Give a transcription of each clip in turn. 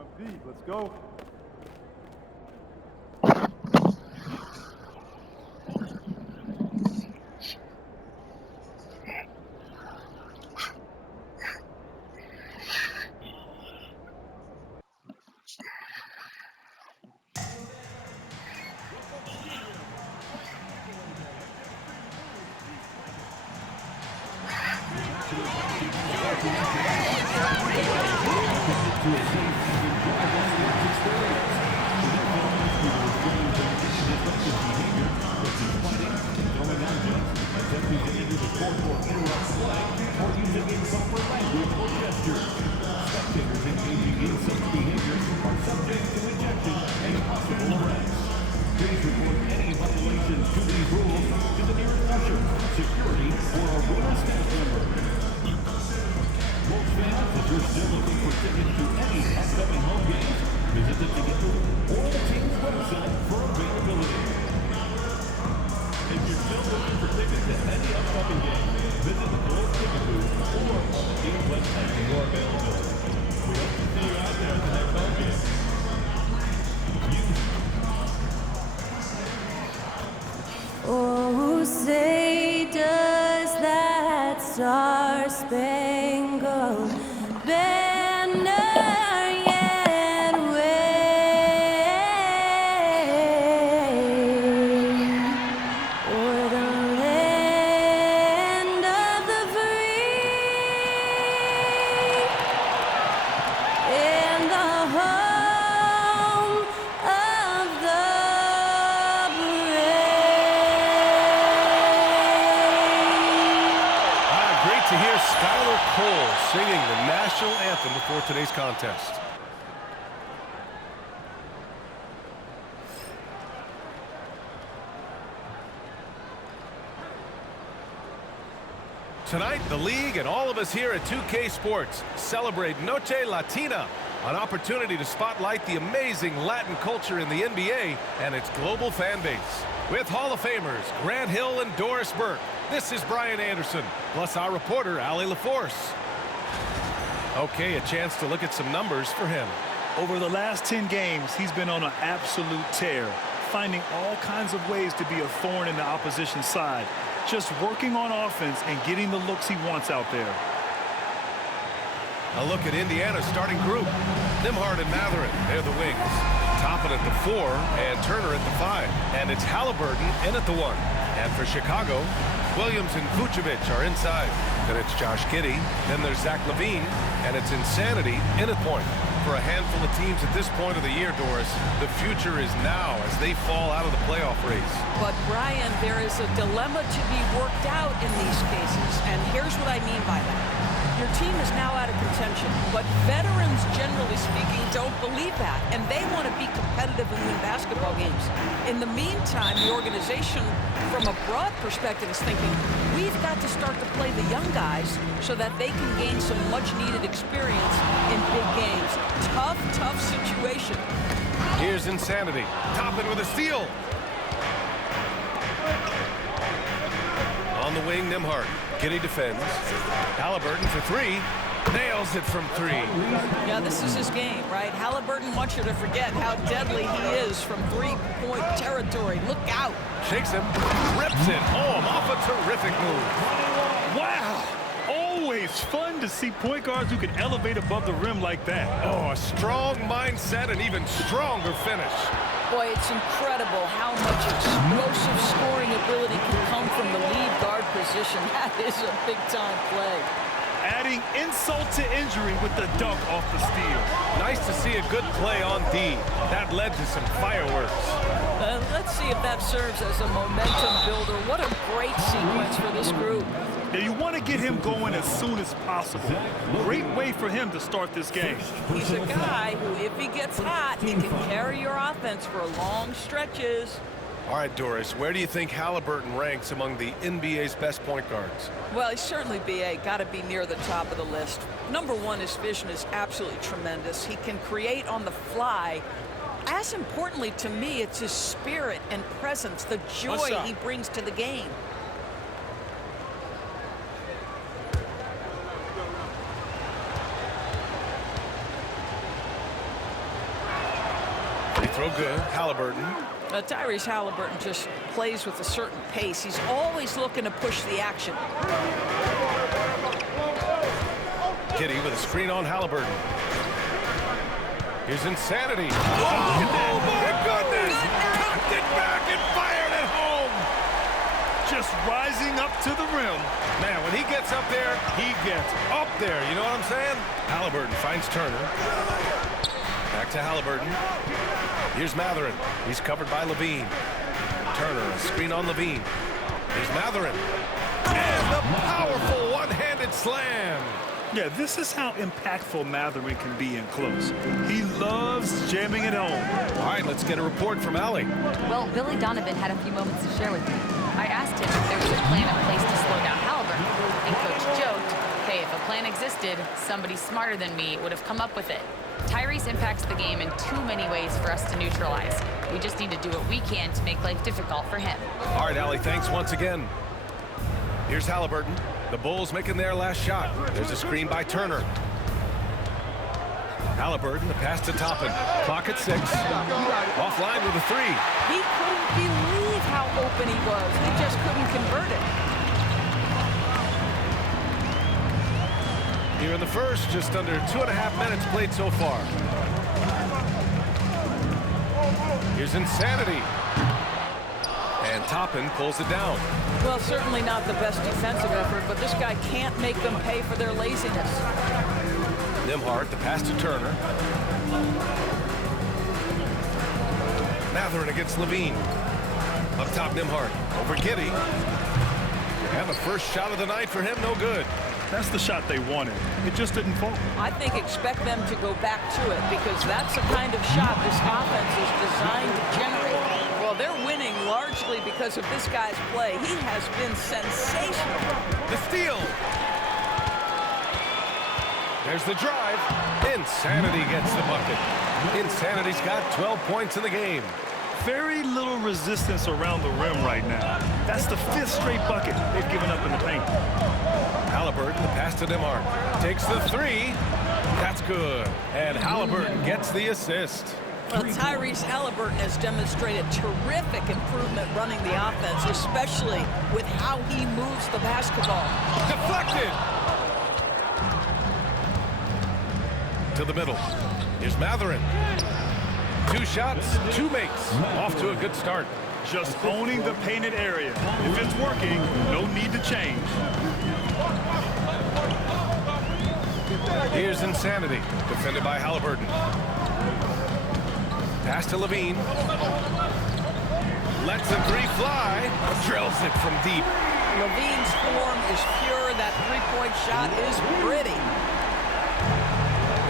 Let's go. Oh, say does that star-spangled banner yet wave o'er the land of the free and the home of the To hear Skylar Cole singing the national anthem before today's contest. Tonight, the league and all of us here at 2K Sports celebrate Noche Latina, an opportunity to spotlight the amazing Latin culture in the NBA and its global fan base. With Hall of Famers Grant Hill and Doris Burke, this is Brian Anderson, plus our reporter, Allie LaForce. Okay, a chance to look at some numbers for him. Over the last 10 games, he's been on an absolute tear, finding all kinds of ways to be a thorn in the opposition's side, just working on offense and getting the looks he wants out there. A look at Indiana's starting group. Nembhard and Mathurin, they're the wings. Toppin at the 4 and Turner at the 5. And it's Halliburton in at the 1. And for Chicago, Williams and Vucevic are inside. Then it's Josh Giddey. Then there's Zach LaVine. And it's Insanity in at point. For a handful of teams at this point of the year, Doris, the future is now as they fall out of the playoff race. But, Brian, there is a dilemma to be worked out in these cases. And here's what I mean by that. Your team is now out of contention, but veterans, generally speaking, don't believe that, and they want to be competitive and win basketball games. In the meantime, the organization, from a broad perspective, is thinking, we've got to start to play the young guys so that they can gain some much-needed experience in big games. Tough situation. Here's Insanity. Toppin with a steal. On the wing, Nembhard. Giddey defends. Halliburton for 3. Nails it from 3. Yeah, this is his game, right? Halliburton wants you to forget how deadly he is from three-point territory. Look out. Shakes him. Rips it home off a terrific move. Wow. Always fun to see point guards who can elevate above the rim like that. Oh, a strong mindset and even stronger finish. Boy, it's incredible how much explosive scoring ability can come from the lead guard position. That is a big-time play. Adding insult to injury with the dunk off the steal. Nice to see a good play on D. That led to some fireworks. Let's see if that serves as a momentum builder. What a great sequence for this group. Yeah, you want to get him going as soon as possible. Great way for him to start this game. He's a guy who, if he gets hot, he can carry your offense for long stretches. All right, Doris, where do you think Halliburton ranks among the NBA's best point guards? Well, he's certainly, B.A., got to be near the top of the list. Number one, his vision is absolutely tremendous. He can create on the fly. As importantly to me, it's his spirit and presence, the joy he brings to the game. throw good. Halliburton. Tyrese Halliburton just plays with a certain pace. He's always looking to push the action. Kitty with a screen on Halliburton. Here's Insanity. Oh, my goodness! Tucked it back and fired it home. Just rising up to the rim. Man, when he gets up there, he gets up there. You know what I'm saying? Halliburton finds Turner. Back to Halliburton. Here's Matherin. He's covered by Levine. Turner, a screen on Levine. Here's Matherin. And the powerful one-handed slam. Yeah, this is how impactful Matherin can be in close. He loves jamming it home. All right, let's get a report from Allie. Well, Billy Donovan had a few moments to share with me. I asked him if there was a plan in place to slow down Halliburton, and Coach joked, hey, if a plan existed, somebody smarter than me would have come up with it. Tyrese impacts the game in too many ways for us to neutralize. We just need to do what we can to make life difficult for him. All right, Allie, thanks once again. Here's Halliburton. The Bulls making their last shot. There's a screen by Turner. Halliburton, the pass to Toppin. Clock at 6. Offline with a 3. He couldn't believe how open he was. He just couldn't convert it. Here in the first, just under 2.5 minutes played so far. Here's Insanity. And Toppin pulls it down. Well, certainly not the best defensive effort, but this guy can't make them pay for their laziness. Nembhard, the pass to Turner. Matherin against Levine. Up top, Nembhard. Over Giddey. And the first shot of the night for him, no good. That's the shot they wanted. It just didn't fall. I think expect them to go back to it because that's the kind of shot this offense is designed to generate. Well, they're winning largely because of this guy's play. He has been sensational. The steal. There's the drive. Insanity gets the bucket. Insanity's got 12 points in the game. Very little resistance around the rim right now. That's the 5th straight bucket they've given up in the paint. Halliburton, the pass to Nembhard. Takes the 3. That's good. And Halliburton gets the assist. Well, Tyrese Halliburton has demonstrated terrific improvement running the offense, especially with how he moves the basketball. Deflected. To the middle. Here's Matherin. 2 shots, 2 makes. Off to a good start. Just owning the painted area. If it's working, no need to change. Here's Insanity, defended by Halliburton. Pass to Levine. Lets the 3 fly. Drills it from deep. Levine's form is pure. That three-point shot is pretty.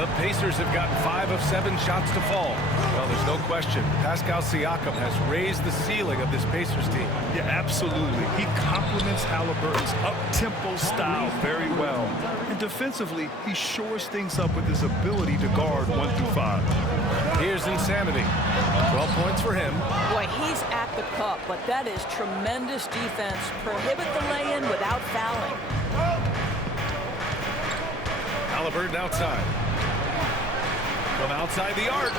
The Pacers have gotten 5 of 7 shots to fall. Well, there's no question. Pascal Siakam has raised the ceiling of this Pacers team. Yeah, absolutely. He complements Halliburton's up-tempo style very well. And defensively, he shores things up with his ability to guard 1 through 5. Here's Insanity. 12 points for him. Boy, he's at the cup, but that is tremendous defense. Prohibit the lay-in without fouling. Halliburton outside. From outside the arc.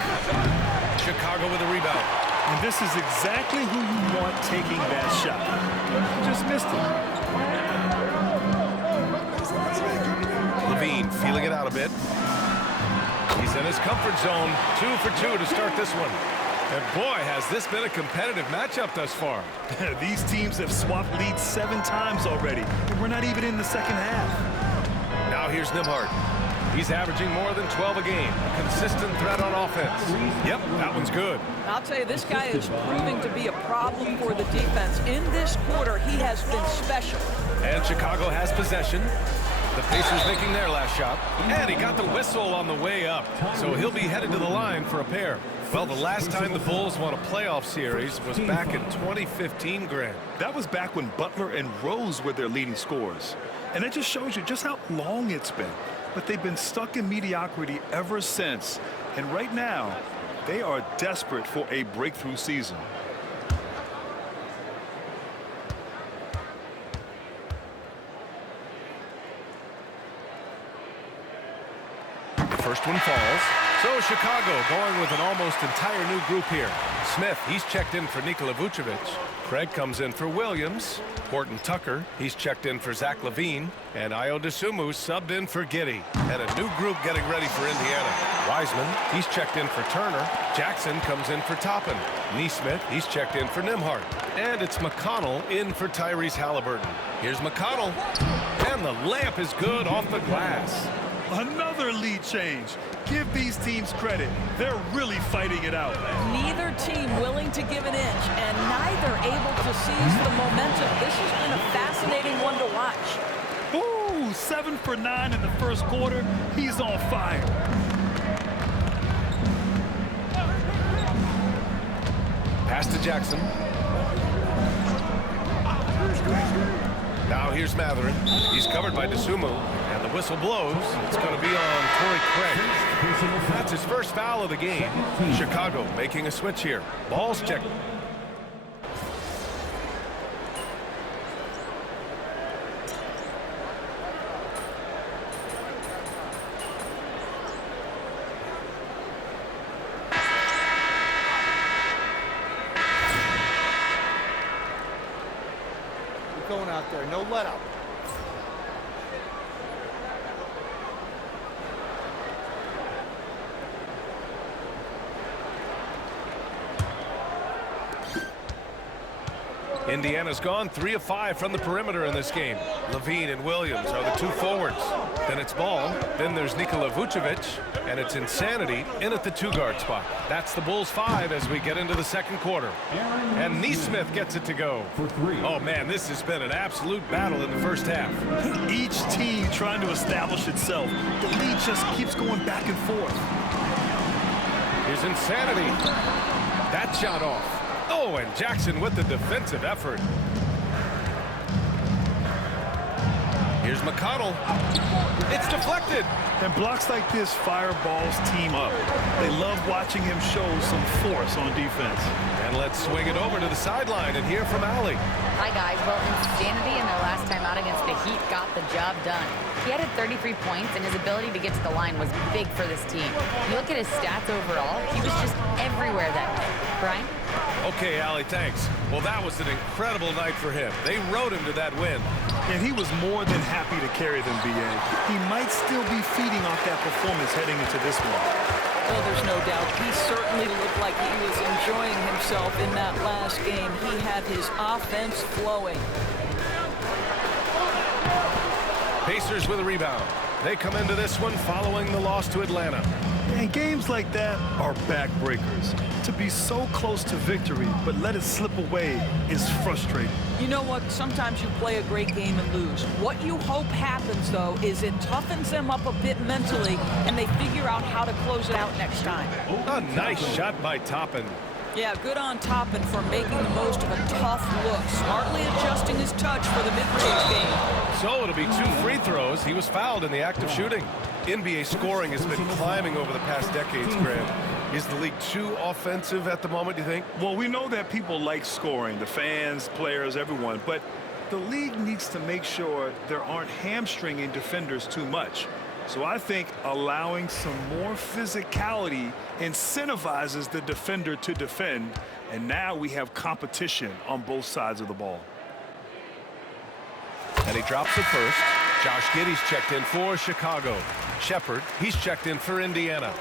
Chicago with a rebound. And this is exactly who you want taking that shot. Just missed it. Levine feeling it out a bit. He's in his comfort zone. 2 for 2 to start this one. And boy, has this been a competitive matchup thus far. These teams have swapped leads 7 times already. And we're not even in the second half. Now here's Nembhard. He's averaging more than 12 a game. A consistent threat on offense. Yep, that one's good. I'll tell you, this guy is proving to be a problem for the defense. In this quarter, he has been special. And Chicago has possession. The Pacers making their last shot. And he got the whistle on the way up. So he'll be headed to the line for a pair. Well, the last time the Bulls won a playoff series was back in 2015, Grant. That was back when Butler and Rose were their leading scorers. And that just shows you just how long it's been. But they've been stuck in mediocrity ever since. And right now, they are desperate for a breakthrough season. The first one falls. So Chicago going with an almost entire new group here. Smith, he's checked in for Nikola Vucevic. Craig comes in for Williams. Horton Tucker, he's checked in for Zach LaVine. And Io DeSumo subbed in for Giddey. And a new group getting ready for Indiana. Wiseman, he's checked in for Turner. Jackson comes in for Toppin. Neesmith, he's checked in for Nembhard. And it's McConnell in for Tyrese Halliburton. Here's McConnell. And the layup is good off the glass. Another lead change. Give these teams credit. They're really fighting it out. Neither team willing to give an inch, and neither able to seize the momentum. This has been a fascinating one to watch. Ooh, 7 for 9 in the first quarter. He's on fire. Pass to Jackson. Now here's Matherin. He's covered by DeSumo. And the whistle blows. It's going to be on Torrey Craig. That's his first foul of the game. Chicago making a switch here. Ball's checked. Keep going out there. No let up. Indiana's gone 3 of 5 from the perimeter in this game. LaVine and Williams are the two forwards. Then it's Ball. Then there's Nikola Vucevic. And it's Insanity in at the 2-guard spot. That's the Bulls 5 as we get into the second quarter. And Neesmith gets it to go. Oh, man, this has been an absolute battle in the first half. Each team trying to establish itself. The lead just keeps going back and forth. Here's Insanity. That shot off. Oh, and Jackson with the defensive effort. Here's McConnell. It's deflected. And blocks like this fire Ball's team up. They love watching him show some force on defense. And let's swing it over to the sideline and hear from Allie. Hi, guys. Well, Insanity in their last time out against the Heat got the job done. He had 33 points, and his ability to get to the line was big for this team. You look at his stats overall, he was just everywhere that night. Brian? Okay, Allie, thanks. Well, that was an incredible night for him. They rode him to that win. And he was more than happy to carry them, B.A. He might still be feeding off that performance heading into this one. Well, there's no doubt. He certainly looked like he was enjoying himself in that last game. He had his offense flowing. Pacers with a rebound. They come into this one following the loss to Atlanta. And games like that are backbreakers. To be so close to victory, but let it slip away is frustrating. You know what? Sometimes you play a great game and lose. What you hope happens, though, is it toughens them up a bit mentally, and they figure out how to close it out next time. A nice shot by Toppin. Yeah, good on Toppin for making the most of a tough look, smartly adjusting his touch for the mid-range game. So it'll be 2 free throws. He was fouled in the act of shooting. NBA scoring has been climbing over the past decades, Grant. Is the league too offensive at the moment, do you think? Well, we know that people like scoring, the fans, players, everyone, but the league needs to make sure there aren't hamstringing defenders too much. So I think allowing some more physicality incentivizes the defender to defend, and now we have competition on both sides of the ball. And he drops it first. Josh Giddey's checked in for Chicago. Shepard, he's checked in for Indiana.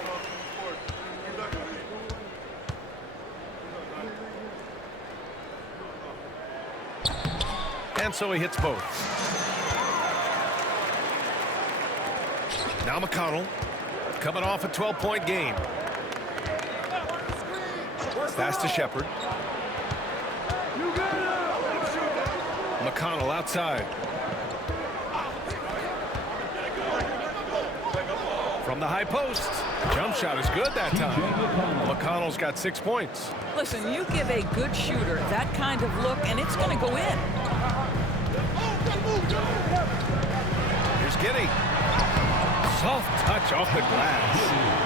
And so he hits both. Now McConnell coming off a 12-point game. Pass to Shepard. McConnell outside. From the high post. Jump shot is good that time. McConnell's got 6 points. Listen, you give a good shooter that kind of look, and it's going to go in. Here's Giddey. Soft touch off the glass.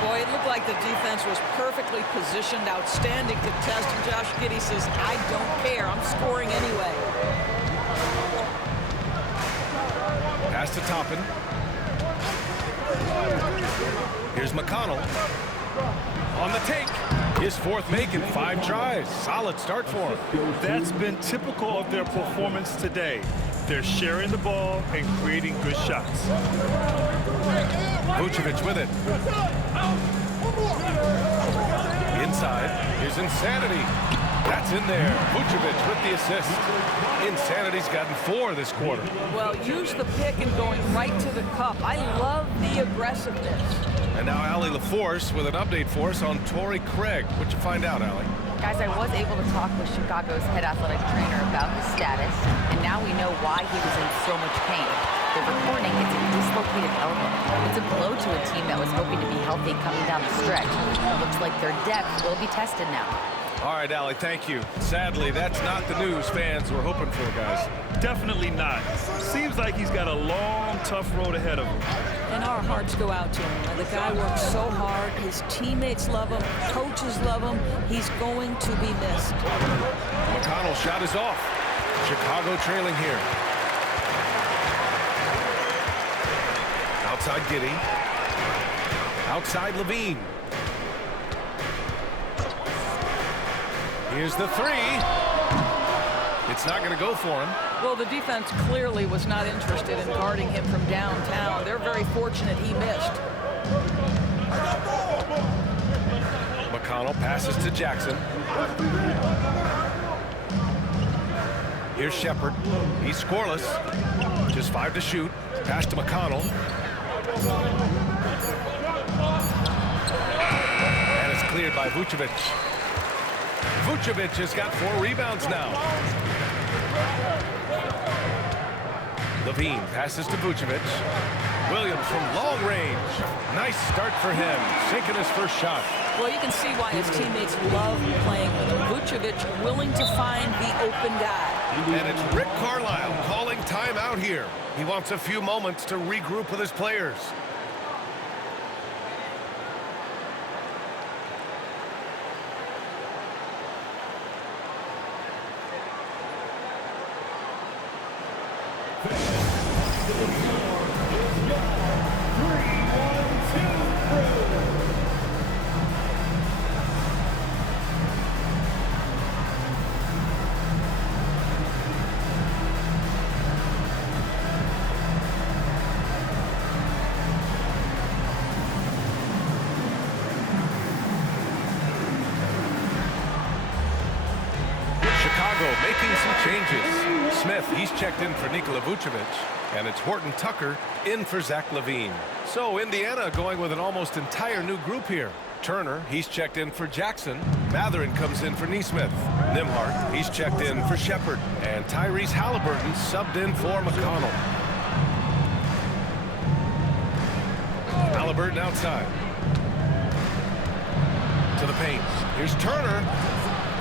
Boy, it looked like the defense was perfectly positioned, outstanding to test, and Josh Giddey says, I don't care, I'm scoring anyway. Pass to Toppin. Here's McConnell. His fourth make in 5 tries. Solid start for him. That's been typical of their performance today. They're sharing the ball and creating good shots. Vucevic with it. Inside. Here's Insanity. That's in there. Vucevic with the assist. Insanity's gotten 4 this quarter. Well, use the pick and going right to the cup. I love the aggressiveness. And now Allie LaForce with an update for us on Torrey Craig. What'd you find out, Allie? Guys, I was able to talk with Chicago's head athletic trainer about his status, and now we know why he was in so much pain. They're reporting it's a dislocated elbow. It's a blow to a team that was hoping to be healthy coming down the stretch. It looks like their depth will be tested now. All right, Allie, thank you. Sadly, that's not the news fans were hoping for, guys. Definitely not. Seems like he's got a long, tough road ahead of him. And our hearts go out to him. The guy works so hard. His teammates love him. Coaches love him. He's going to be missed. McConnell's shot is off. Chicago trailing here. Outside Giddey. Outside Levine. Here's the 3. It's not going to go for him. Well, the defense clearly was not interested in guarding him from downtown. They're very fortunate he missed. McConnell passes to Jackson. Here's Shepard. He's scoreless. Just 5 to shoot. Pass to McConnell. And it's cleared by Vucevic. Vucevic has got 4 rebounds now. Levine passes to Vucevic. Williams from long range. Nice start for him. Sinking his first shot. Well, you can see why his teammates love playing with him. Vucevic willing to find the open guy. And it's Rick Carlisle calling timeout here. He wants a few moments to regroup with his players. Making some changes. Smith, he's checked in for Nikola Vucevic, and it's Horton Tucker in for Zach LaVine. So Indiana going with an almost entire new group here. Turner, he's checked in for Jackson. Mathurin comes in for Nesmith. Nimhart, he's checked in for Shepard. And Tyrese Halliburton subbed in for McConnell. Halliburton outside. To the paint. Here's Turner.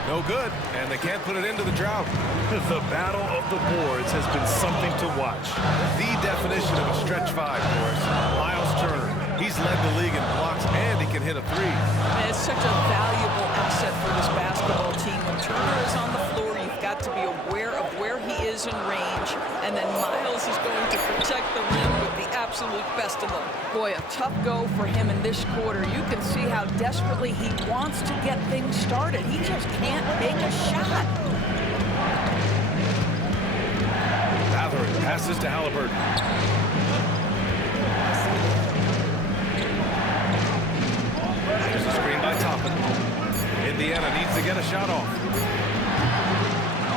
No good, and they can't put it into the drought. The battle of the boards has been something to watch. The definition of a stretch 5, Morris. Miles Turner. He's led the league in blocks, and he can hit a 3. And it's such a valuable asset for this basketball team. When Turner is on the floor, you've got to be aware of where he is in range, and then Miles is going to protect the rim with the absolute best of them. Boy, a tough go for him in this quarter. You can see how desperately he wants to get things started. He just can't make a shot. Mathurin passes to Halliburton. There's a screen by Toppin. Indiana needs to get a shot off.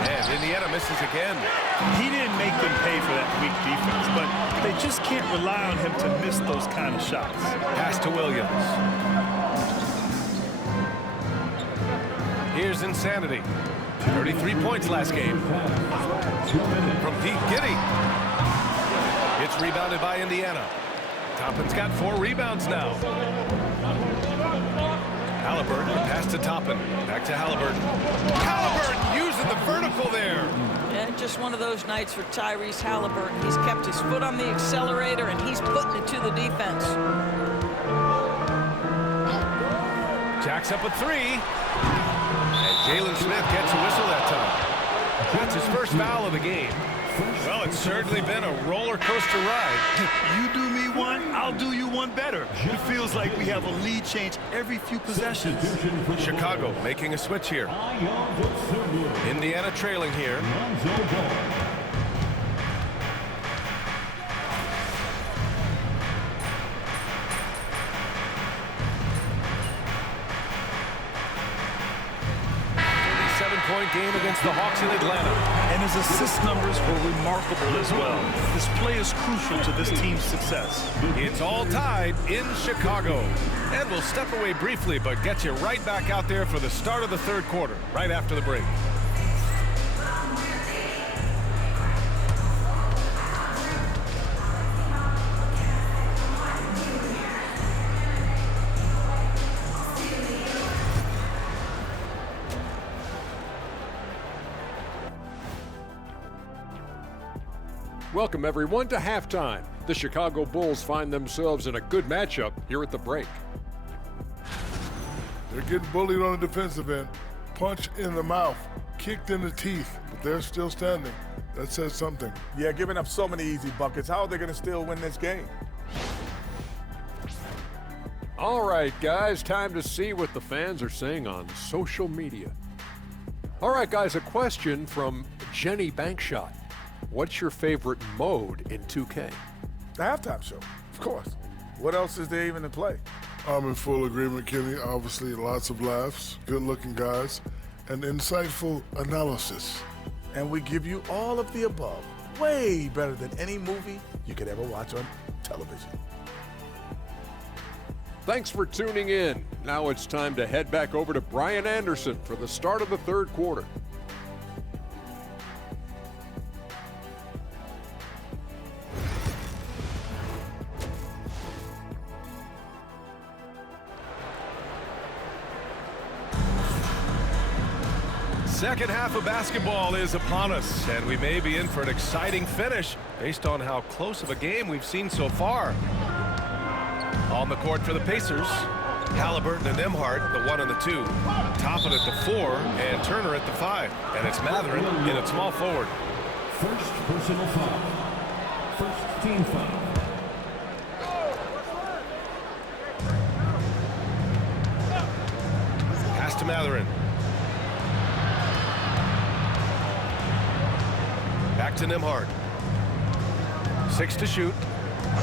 And Indiana misses again. He didn't make them pay for that weak defense, but they just can't rely on him to miss those kind of shots. Pass to Williams. Here's Insanity. 33 points last game. From Pete Giddey. It's rebounded by Indiana. Toppin's got 4 rebounds now. Halliburton, pass to Toppin. Back to Halliburton. Halliburton using the vertical there. And just one of those nights for Tyrese Halliburton. He's kept his foot on the accelerator, and he's putting it to the defense. Jacks up a 3. And Jalen Smith gets a whistle that time. That's his first foul of the game. Well, it's certainly been a roller coaster ride. You do me one, I'll do you one better. It feels like we have a lead change every few possessions. Chicago making a switch here. Indiana trailing here. Point game against the Hawks in Atlanta. And his assist numbers were remarkable as well. This play is crucial to this team's success. It's all tied in Chicago. And we'll step away briefly, but get you right back out there for the start of the third quarter, right after the break. Welcome, everyone, to halftime. The Chicago Bulls find themselves in a good matchup here at the break. They're getting bullied on the defensive end. Punch in the mouth, kicked in the teeth, but they're still standing. That says something. Yeah, giving up so many easy buckets. How are they going to still win this game? All right, guys, time to see what the fans are saying on social media. All right, guys, a question from Jenny Bankshot. What's your favorite mode in 2K? The halftime show, of course. What else is there even to play? I'm in full agreement, Kenny. Obviously, lots of laughs, good-looking guys, and insightful analysis. And we give you all of the above. Way better than any movie you could ever watch on television. Thanks for tuning in. Now it's time to head back over to Brian Anderson for the start of the third quarter. Second half of basketball is upon us, and we may be in for an exciting finish based on how close of a game we've seen so far. On the court for the Pacers, Halliburton and Nembhard, the 1 and the 2. Toppin at the 4 and Turner at the 5. And it's Mathurin in at small forward. First personal foul. First team foul. Pass to Mathurin. Back to Nembhard. 6 to shoot.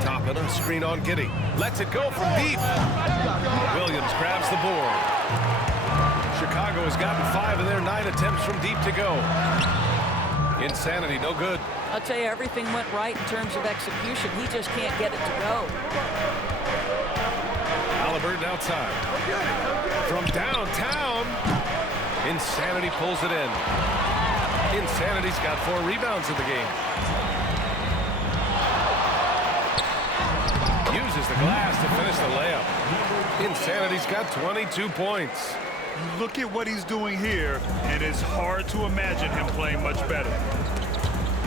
Toppin, a screen on Giddey. Lets it go from deep. Williams grabs the board. Chicago has gotten 5 of their 9 attempts from deep to go. Insanity, no good. I'll tell you, everything went right in terms of execution. He just can't get it to go. Halliburton outside. From downtown, Insanity pulls it in. Insanity's got 4 rebounds in the game. Uses the glass to finish the layup. Insanity's got 22 points. You look at what he's doing here, and it's hard to imagine him playing much better.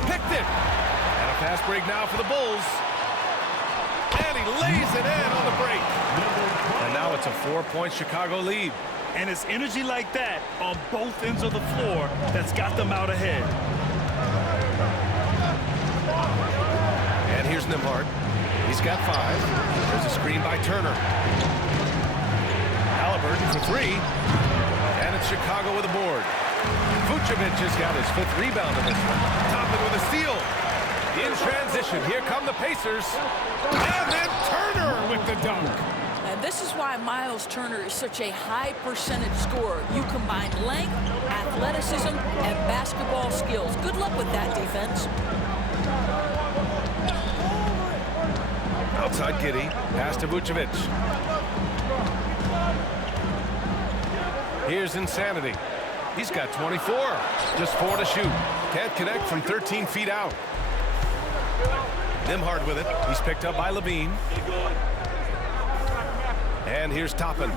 Picked it. And a fast break now for the Bulls. And he lays it in on the break. And now it's a 4-point Chicago lead. And it's energy like that on both ends of the floor that's got them out ahead. And here's Nembhard. He's got 5. There's a screen by Turner. Halliburton for 3. And it's Chicago with a board. Vucevic has got his 5th rebound in this one. Toppin with a steal. In transition, here come the Pacers. And then Turner with the dunk. And this is why Miles Turner is such a high percentage scorer. You combine length, athleticism, and basketball skills. Good luck with that defense. Outside Giddey, pass to Vucevic. Here's Insanity. He's got 24, just 4 to shoot. Can't connect from 13 feet out. Nembhard with it. He's picked up by Levine. And here's Toppin.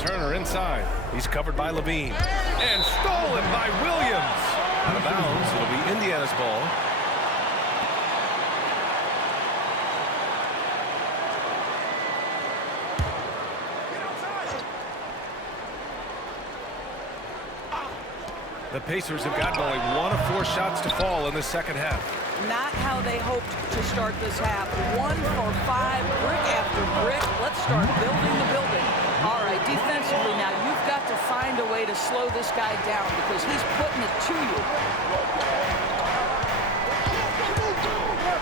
Turner inside. He's covered by Levine. And stolen by Williams. Out of bounds. It'll be Indiana's ball. The Pacers have gotten only 1 of 4 shots to fall in the second half. Not how they hoped to start this half. 1 for 5, brick after brick. Let's start building the building. All right, defensively now, you've got to find a way to slow this guy down because he's putting it to you.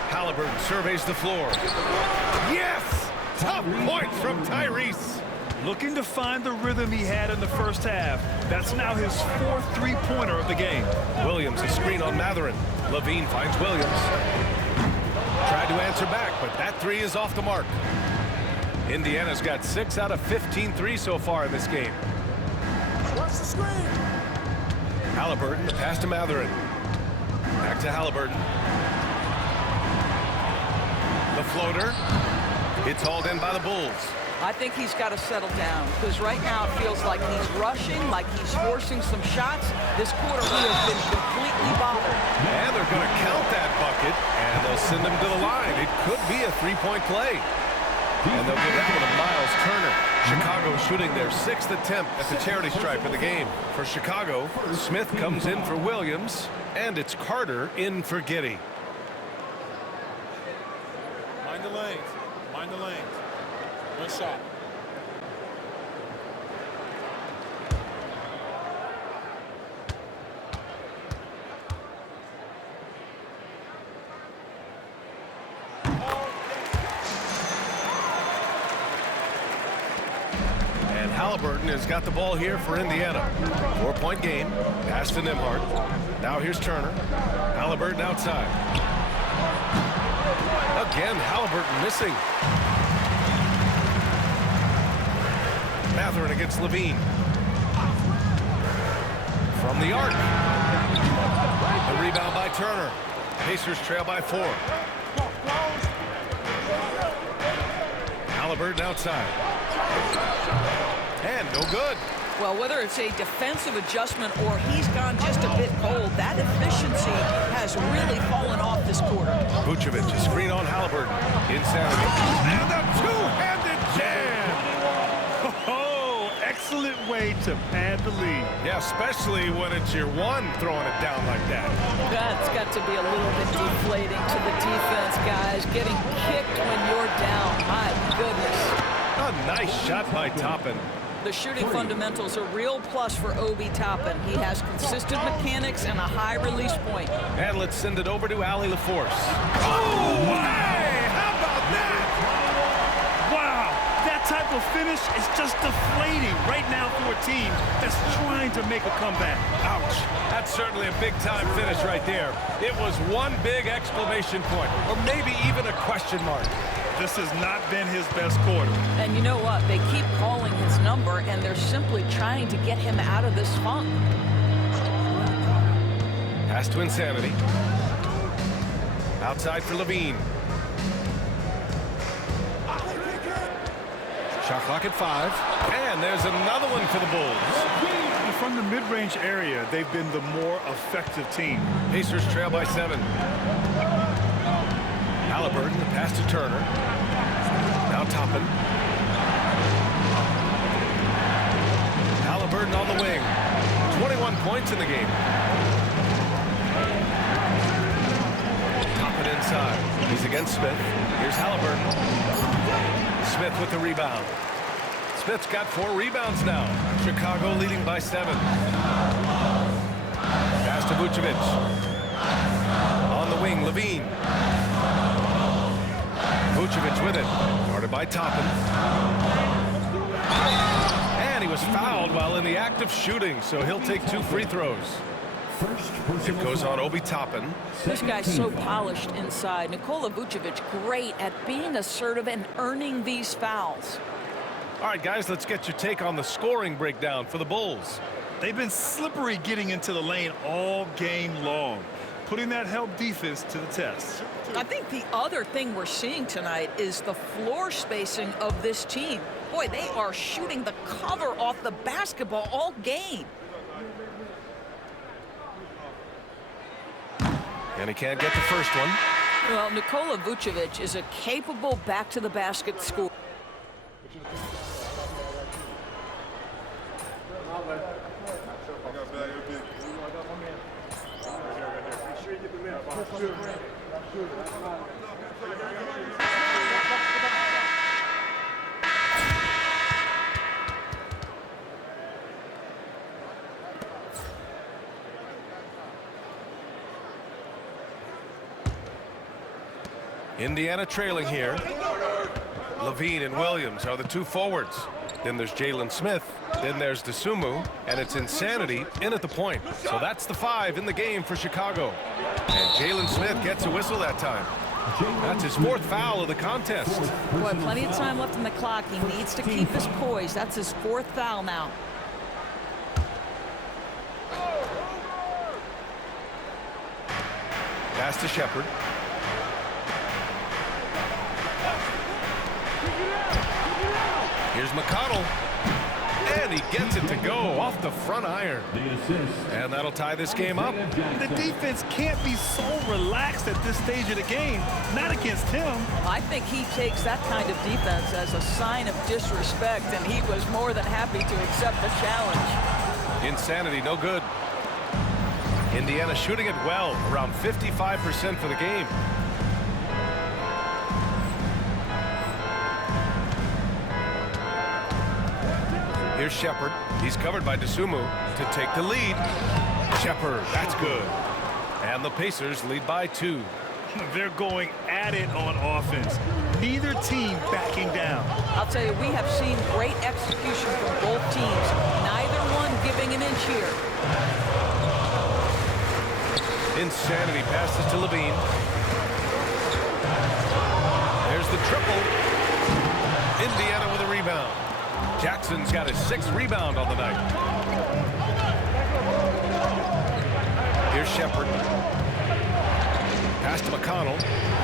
Halliburton surveys the floor. Yes! Top point from Tyrese. Looking to find the rhythm he had in the first half. That's now his 4th three-pointer of the game. Williams, a screen on Matherin. Levine finds Williams. Tried to answer back, but that three is off the mark. Indiana's got 6 out of 15 threes so far in this game. Watch the screen. Halliburton, the pass to Matherin. Back to Halliburton. The floater. It's hauled in by the Bulls. I think he's got to settle down because right now it feels like he's rushing, like he's forcing some shots. This quarter he has been completely bothered. And they're going to count that bucket, and they'll send him to the line. It could be a three-point play. And they'll give that one to Miles Turner. Chicago shooting their 6th attempt at the charity stripe of the game. For Chicago, Smith comes in for Williams, and it's Carter in for Giddey. Mind the lanes. Mind the lanes. One shot. And Halliburton has got the ball here for Indiana. 4-point game. Pass to Nembhard. Now here's Turner. Halliburton outside. Again, Halliburton missing. Matherin against Levine. From the arc. The rebound by Turner. Pacers trail by 4. Halliburton outside. And no good. Well, whether it's a defensive adjustment or he's gone just a bit cold, that efficiency has really fallen off this quarter. Vucevic, a screen on Halliburton. Insanity. And a two-handed jam. Oh, excellent way to pad the lead. Yeah, especially when it's your one throwing it down like that. That's got to be a little bit deflating to the defense, guys. Getting kicked when you're down. My goodness. A nice shot by Toppin. The shooting fundamentals are real plus for Obi Toppin. He has consistent mechanics and a high release point. And let's send it over to Allie LaForce. Oh, hey! How about that? Wow, that type of finish is just deflating right now for a team that's trying to make a comeback. Ouch. That's certainly a big-time finish right there. It was one big exclamation point, or maybe even a question mark. This has not been his best quarter. And you know what? They keep calling his number, and they're simply trying to get him out of this funk. Pass to Insanity. Outside for Levine. Shot clock at 5. And there's another one for the Bulls. From the mid-range area, they've been the more effective team. Pacers trail by 7. Halliburton, the pass to Turner. Now Toppin. Halliburton on the wing. 21 points in the game. Toppin inside. He's against Smith. Here's Halliburton. Smith with the rebound. Smith's got 4 rebounds now. Chicago leading by 7. Pass to Vucevic. On the wing, Levine. Vucevic with it. Guarded by Toppin. And he was fouled while in the act of shooting, so he'll take 2 free throws. It goes on Obi Toppin. This guy's so polished inside. Nikola Vucevic, great at being assertive and earning these fouls. All right, guys, let's get your take on the scoring breakdown for the Bulls. They've been slippery getting into the lane all game long, putting that help defense to the test. I think the other thing we're seeing tonight is the floor spacing of this team. Boy, they are shooting the cover off the basketball all game. And he can't get the first one. Well, Nikola Vucevic is a capable back-to-the-basket scorer. Indiana trailing here. Levine and Williams are the two forwards. Then there's Jalen Smith. Then there's DeSumo. And it's Insanity in at the point. So that's the 5 in the game for Chicago. And Jalen Smith gets a whistle that time. That's his 4th foul of the contest. Boy, plenty of time left in the clock. He needs to keep his poise. That's his 4th foul now. Pass to Shepard. Here's McConnell. And he gets it to go off the front iron. And that'll tie this game up. The defense can't be so relaxed at this stage of the game. Not against him. I think he takes that kind of defense as a sign of disrespect, and he was more than happy to accept the challenge. Insanity, no good. Indiana shooting it well, around 55% for the game. Here's Shepard. He's covered by DeSumo to take the lead. Shepard, that's good. And the Pacers lead by 2. They're going at it on offense. Neither team backing down. I'll tell you, we have seen great execution from both teams. Neither one giving an inch here. Insanity passes to Levine. There's the triple. Indiana with a rebound. Jackson's got his 6th rebound on the night. Here's Shepard. Pass to McConnell.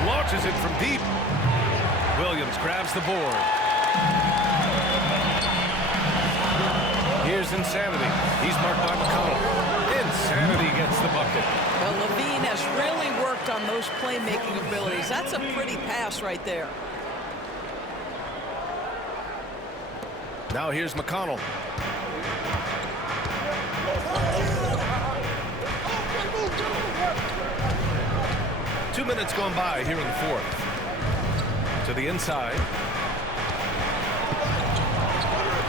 Launches it from deep. Williams grabs the board. Here's Insanity. He's marked by McConnell. Insanity gets the bucket. Well, Levine has really worked on those playmaking abilities. That's a pretty pass right there. Now here's McConnell. Two minutes gone by here in the 4th. To the inside.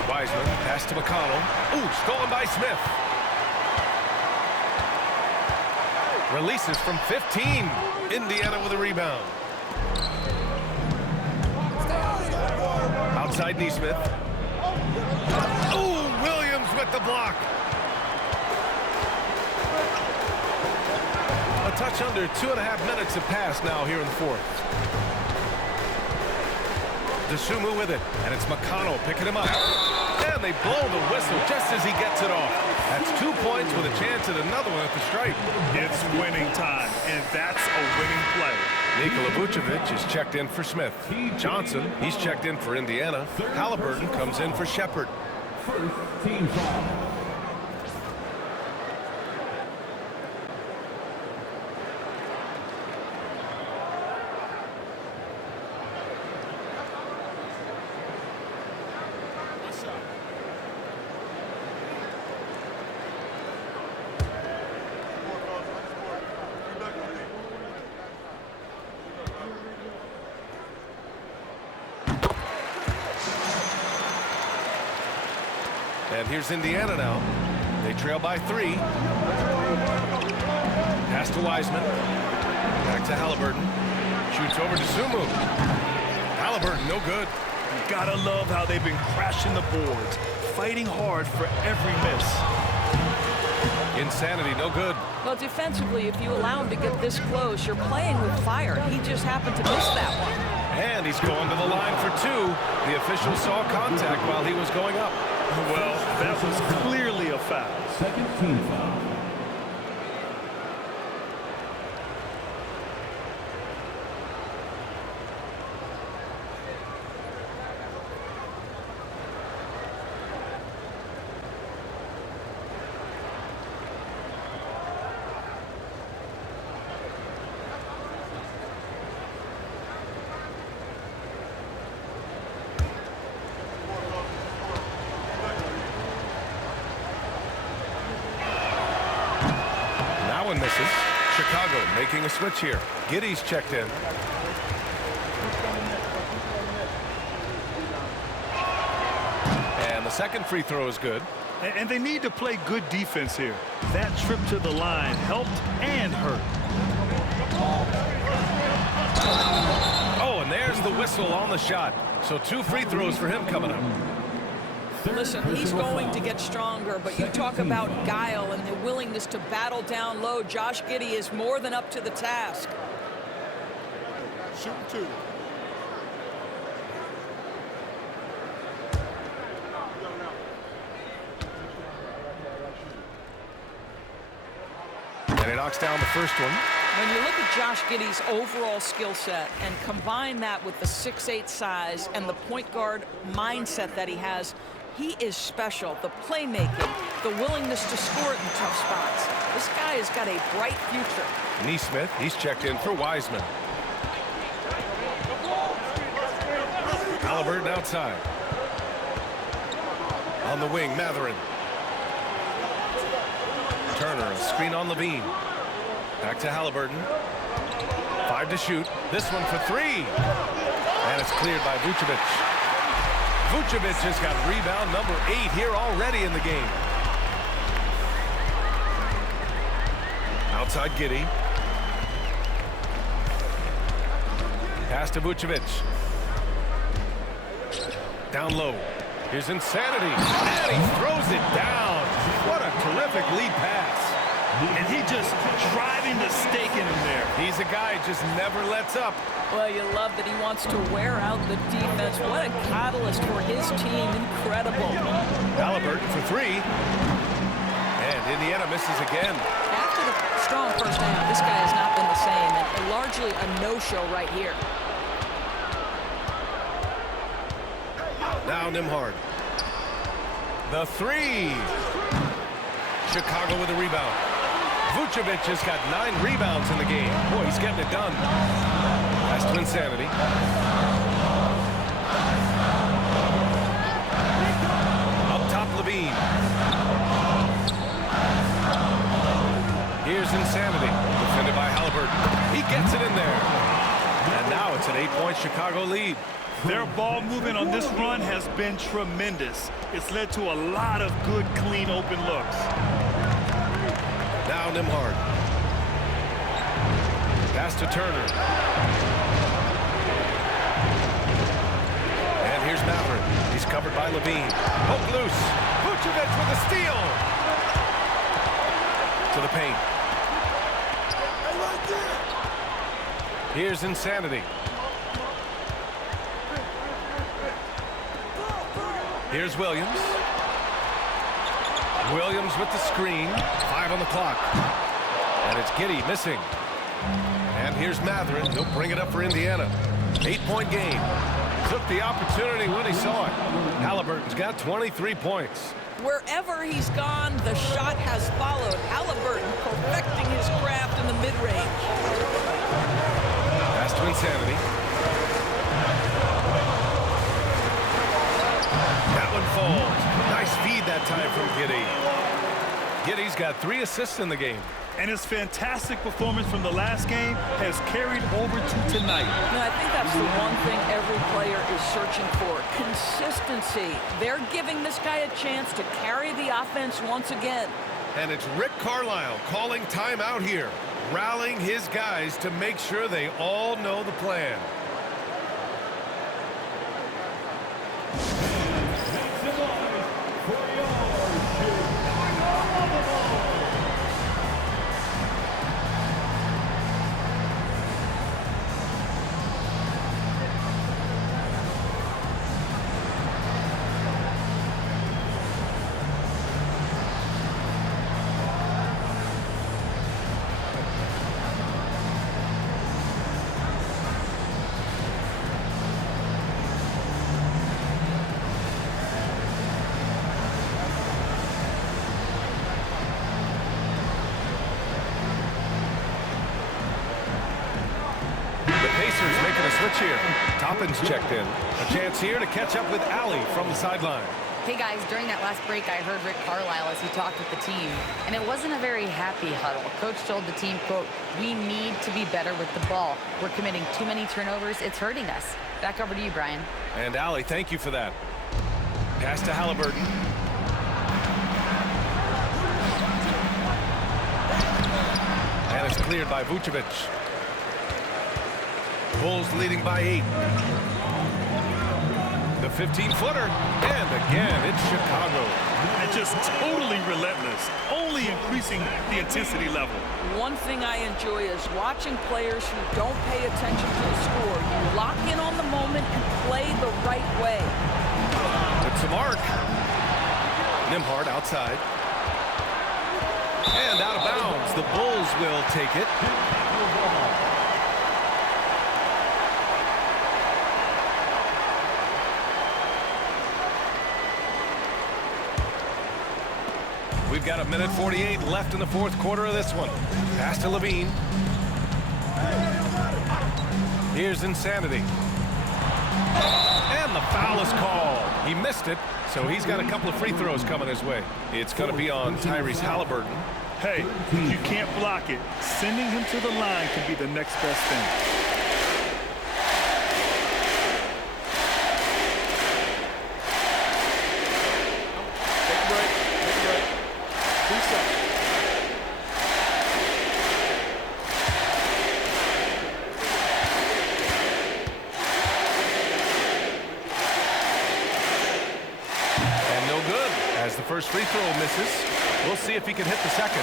Wiseman, pass to McConnell. Ooh, stolen by Smith. Releases from 15. Indiana with a rebound. Outside Neesmith. Ooh, Williams with the block. A touch under 2.5 minutes have passed now here in the 4th. DeSumo with it, and it's McConnell picking him up. And they blow the whistle just as he gets it off. That's 2 points with a chance at another one at the stripe. It's winning time, and that's a winning play. Nikola Vucevic is checked in for Smith. Johnson, he's checked in for Indiana. Halliburton comes in for Shepard. First team foul. And here's Indiana now. They trail by 3. Pass to Wiseman. Back to Halliburton. Shoots over to Sumu. Halliburton, no good. You gotta love how they've been crashing the boards, fighting hard for every miss. Insanity, no good. Well, defensively, if you allow him to get this close, you're playing with fire. He just happened to miss that one. And he's going to the line for 2. The official saw contact while he was going up. Well, that was clearly a foul. Second team foul. Misses. Chicago making a switch here. Giddey's checked in. And the second free throw is good. And they need to play good defense here. That trip to the line helped and hurt. Oh, and there's the whistle on the shot. So 2 free throws for him coming up. Listen, he's going to get stronger, but you talk about guile and the willingness to battle down low. Josh Giddey is more than up to the task. Shoot 2. And he knocks down the first one. When you look at Josh Giddey's overall skill set and combine that with the 6'8" size and the point guard mindset that he has, he is special. The playmaking, the willingness to score it in tough spots. This guy has got a bright future. Neesmith, he's checked in for Wiseman. Halliburton outside. On the wing, Matherin. Turner, a screen on Levine. Back to Halliburton. 5 to shoot. This one for 3. And it's cleared by Vucevic. Vucevic has got rebound number 8 here already in the game. Outside Giddey. Pass to Vucevic. Down low. Here's Insanity. And he throws it down. What a terrific lead pass. And he just driving the stake in him there. He's a guy who just never lets up. Well, you love that he wants to wear out the defense. What a catalyst for his team. Incredible. Halliburton for 3. And Indiana misses again. After the strong first half, this guy has not been the same, and largely a no-show right here. Now Nembhard. The 3. Chicago with a rebound. Vucevic has got 9 rebounds in the game. Boy, he's getting it done. Pass to Insanity. Up top, Levine. Here's Insanity. Defended by Halliburton. He gets it in there. And now it's an 8-point Chicago lead. Their ball movement on this run has been tremendous. It's led to a lot of good, clean, open looks. Now Nembhard. Pass to Turner. And here's Matherin. He's covered by Levine. Poke loose. Vucevic with a steal. To the paint. Here's Insanity. Here's Williams. Williams with the screen. 5 on the clock. And it's Giddey missing. And here's Matherin. He'll bring it up for Indiana. 8-point game. Took the opportunity when he saw it. Halliburton's got 23 points. Wherever he's gone, the shot has followed. Halliburton perfecting his craft in the mid-range. Pass to Insanity. That one falls. Nice feed that time from Giddey. Giddey's got 3 assists in the game. And his fantastic performance from the last game has carried over to tonight. And I think that's the one thing every player is searching for. Consistency. They're giving this guy a chance to carry the offense once again. And it's Rick Carlisle calling timeout here, rallying his guys to make sure they all know the plan. Pacers making a switch here. Toppin's checked in. A chance here to catch up with Alley from the sideline. Hey guys, during that last break, I heard Rick Carlisle as he talked with the team, and it wasn't a very happy huddle. Coach told the team, quote, "We need to be better with the ball. We're committing too many turnovers. It's hurting us." Back over to you, Brian. And Allie, thank you for that. Pass to Halliburton. And it's cleared by Vucevic. Bulls leading by 8. The 15-footer, and again, it's Chicago. And just totally relentless, only increasing the intensity level. One thing I enjoy is watching players who don't pay attention to the score. You lock in on the moment and play the right way. It's a mark. Nembhard outside. And out of bounds. The Bulls will take it. We've got 1:48 left in the fourth quarter of this one. Pass to Levine. Here's Insanity. And the foul is called. He missed it, so he's got a couple of free throws coming his way. It's going to be on Tyrese Halliburton. Hey, if you can't block it, sending him to the line can be the next best thing. As the first free throw misses, we'll see if he can hit the second.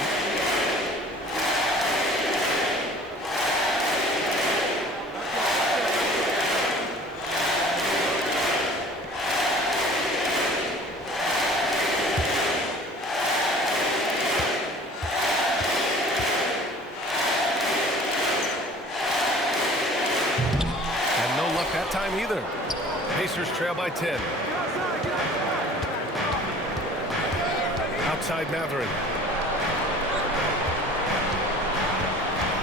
And no luck that time either. Pacers trail by 10. Outside Matherin.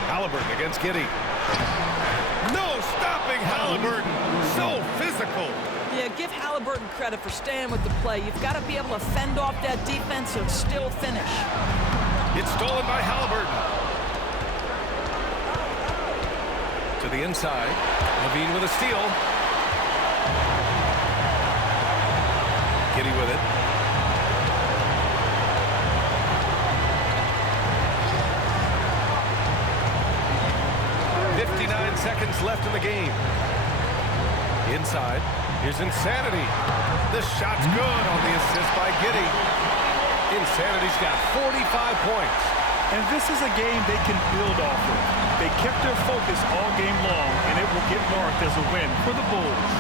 Halliburton against Giddey. No stopping Halliburton. So physical. Yeah, give Halliburton credit for staying with the play. You've got to be able to fend off that defense and still finish. It's stolen by Halliburton. To the inside. Levine with a steal. Giddey with it. Seconds left in the game. Inside, here's Insanity. The shot's good on the assist by Giddey. Insanity's got 45 points. And this is a game they can build off of. They kept their focus all game long, and it will get marked as a win for the Bulls.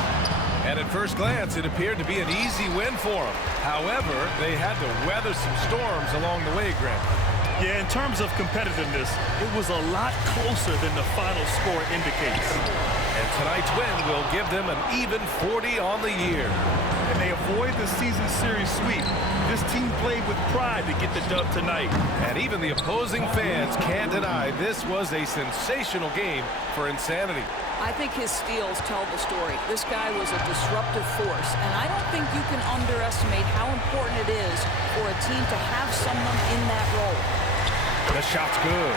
And at first glance, it appeared to be an easy win for them. However, they had to weather some storms along the way, Grant. Yeah, in terms of competitiveness, it was a lot closer than the final score indicates. And tonight's win will give them an even 40 on the year. And they avoid the season series sweep. This team played with pride to get the dub tonight. And even the opposing fans can't deny this was a sensational game for Insanity. I think his steals tell the story. This guy was a disruptive force, and I don't think you can underestimate how important it is for a team to have someone in that role. The shot's good.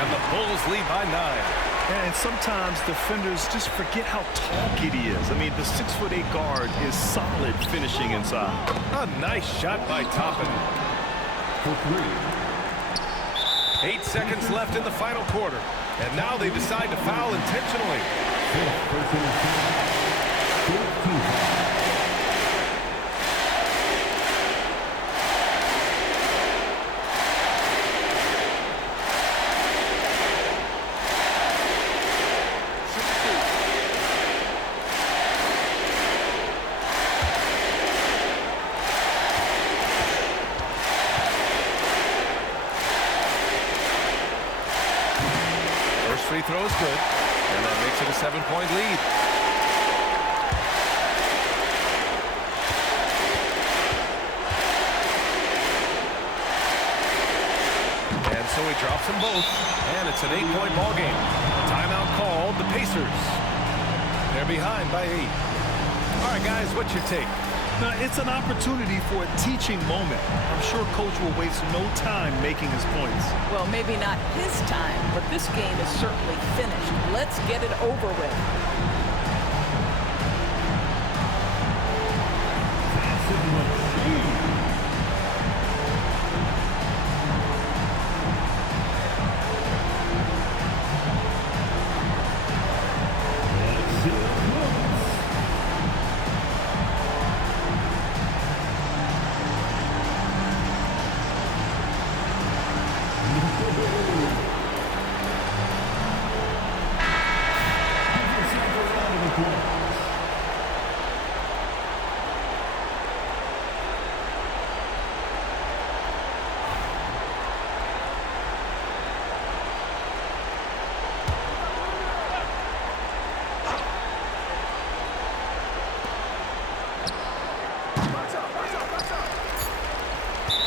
And the Bulls lead by 9. And sometimes defenders just forget how tall Giddey is. I mean, the 6'8" guard is solid finishing inside. A nice shot by Toppin. For 3. 8 seconds left in the final quarter. And now they decide to foul intentionally. Free throw is good, and that makes it a 7-point lead. And so he drops them both, and it's an 8-point ball game. Timeout called, the Pacers. They're behind by 8. All right, guys, what's your take? Now, it's an opportunity for a teaching moment. I'm sure Coach will waste no time making his points. Well, maybe not his time, but this game is certainly finished. Let's get it over with.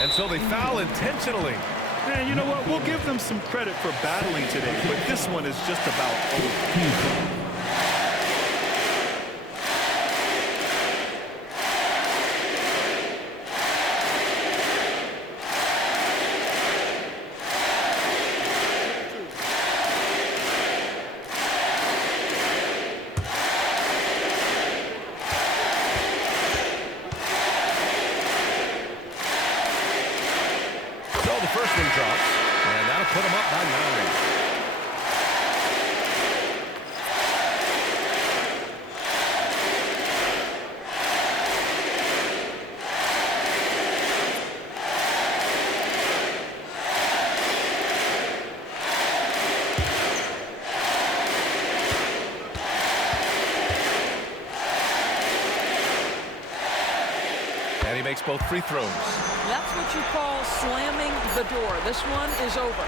And so they foul intentionally. Man, you know what? We'll give them some credit for battling today, but this one is just about over. So the first one drops, and that'll put them up by 9. And he makes both free throws. That's what you call slamming the door. This one is over.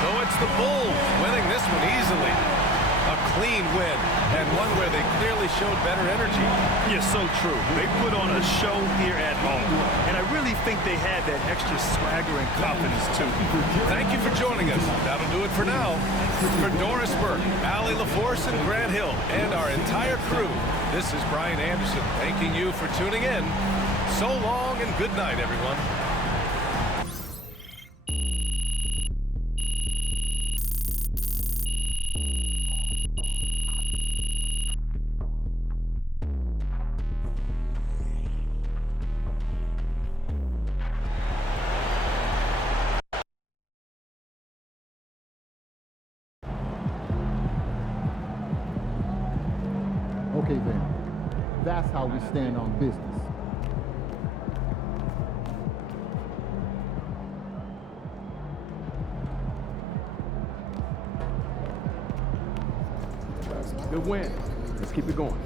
So it's the Bulls winning this one easily. A clean win, and one where they clearly showed better energy. Yeah, so true. They put on a show here at home, and I really think they had that extra swagger and confidence, too. Thank you for joining us. That'll do it for now. For Doris Burke, Allie LaForce, and Grant Hill, and our entire crew, this is Brian Anderson thanking you for tuning in. So long and good night, everyone. Okay then, that's how we stand on business. Good win. Let's keep it going.